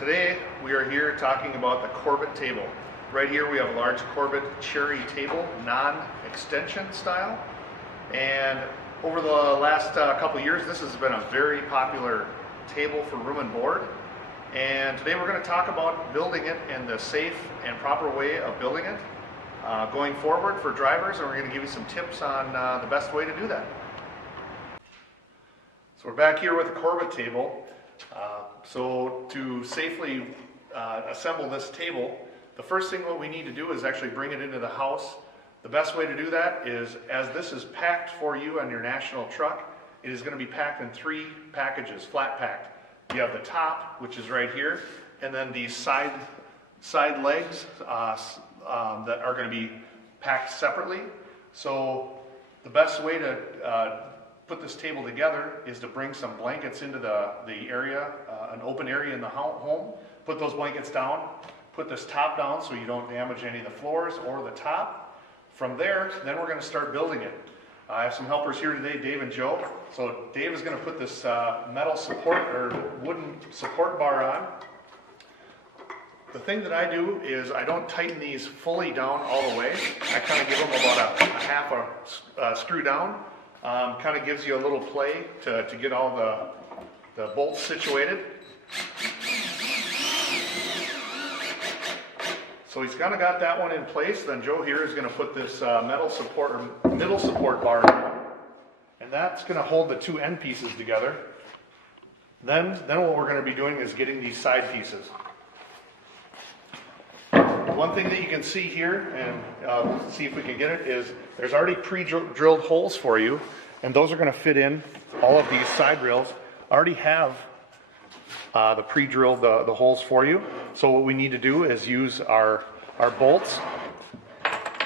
Today we are here talking about the Corbett table. Right here we have a large Corbett cherry table, non-extension style. And over the last couple years this has been a very popular table for room and board. And today we're going to talk about building it in the safe and proper way of building it going forward for drivers, and we're going to give you some tips on the best way to do that. So we're back here with the Corbett table. So to safely assemble this table, the first thing what we need to do is actually bring it into the house. The best way to do that is, as this is packed for you on your national truck, it is going to be packed in 3 packages, flat packed. You have the top, which is right here, and then these side legs that are going to be packed separately. So the best way to put this table together is to bring some blankets into the area, an open area in the home. Put those blankets down, put this top down so you don't damage any of the floors or the top. From there, then we're going to start building it. I have some helpers here today, Dave and Joe. So Dave is going to put this metal support or wooden support bar on. The thing that I do is I don't tighten these fully down all the way. I kind of give them about a half a screw down. Kind of gives you a little play to get all the bolts situated. So he's kind of got that one in place. Then Joe here is going to put this metal support or middle support bar on, and that's going to hold the 2 end pieces together. Then what we're going to be doing is getting these side pieces. One thing that you can see here, and we'll see if we can get it, is there's already pre-drilled holes for you, and those are going to fit in. All of these side rails already have the pre-drilled the holes for you. So what we need to do is use our bolts.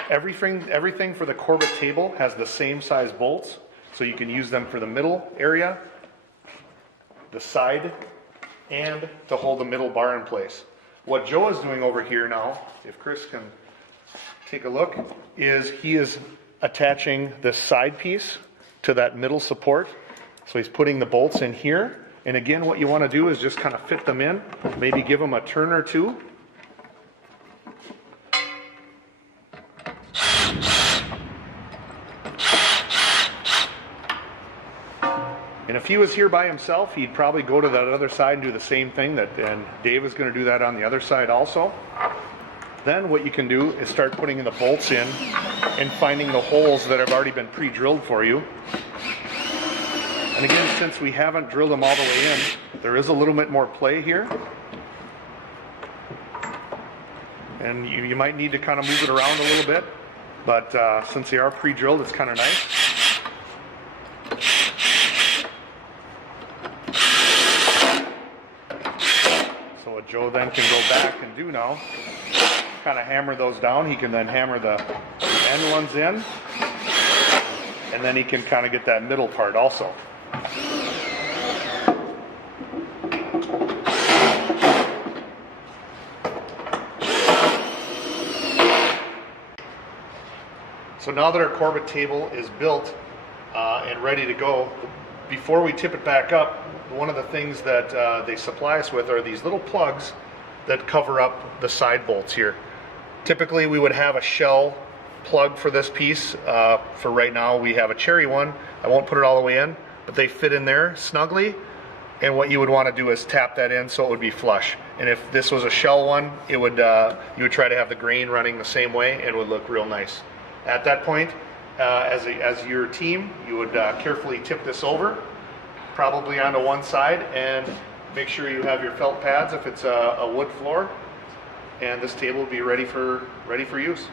Everything for the Corbett table has the same size bolts, so you can use them for the middle area, the side, and to hold the middle bar in place. What Joe is doing over here now, if Chris can take a look, is he is attaching this side piece to that middle support. So he's putting the bolts in here. And again, what you want to do is just kind of fit them in, maybe give them a turn or two. And if he was here by himself, he'd probably go to that other side and do the same thing, and Dave is going to do that on the other side also. Then what you can do is start putting the bolts in and finding the holes that have already been pre-drilled for you. And again, since we haven't drilled them all the way in, there is a little bit more play here. And you might need to kind of move it around a little bit, but since they are pre-drilled, it's kind of nice. So what Joe then can go back and do now, kind of hammer those down. He can then hammer the end ones in, and then he can kind of get that middle part also. So now that our Corbett table is built and ready to go, before we tip it back up, one of the things that they supply us with are these little plugs that cover up the side bolts here. Typically we would have a shell plug for this piece. For right now we have a cherry one. I won't put it all the way in, but they fit in there snugly. And what you would want to do is tap that in so it would be flush. And if this was a shell one, it would you would try to have the grain running the same way, and it would look real nice. At that point, as your team, you would carefully tip this over, probably onto one side, and make sure you have your felt pads if it's a wood floor, and this table will be ready for use.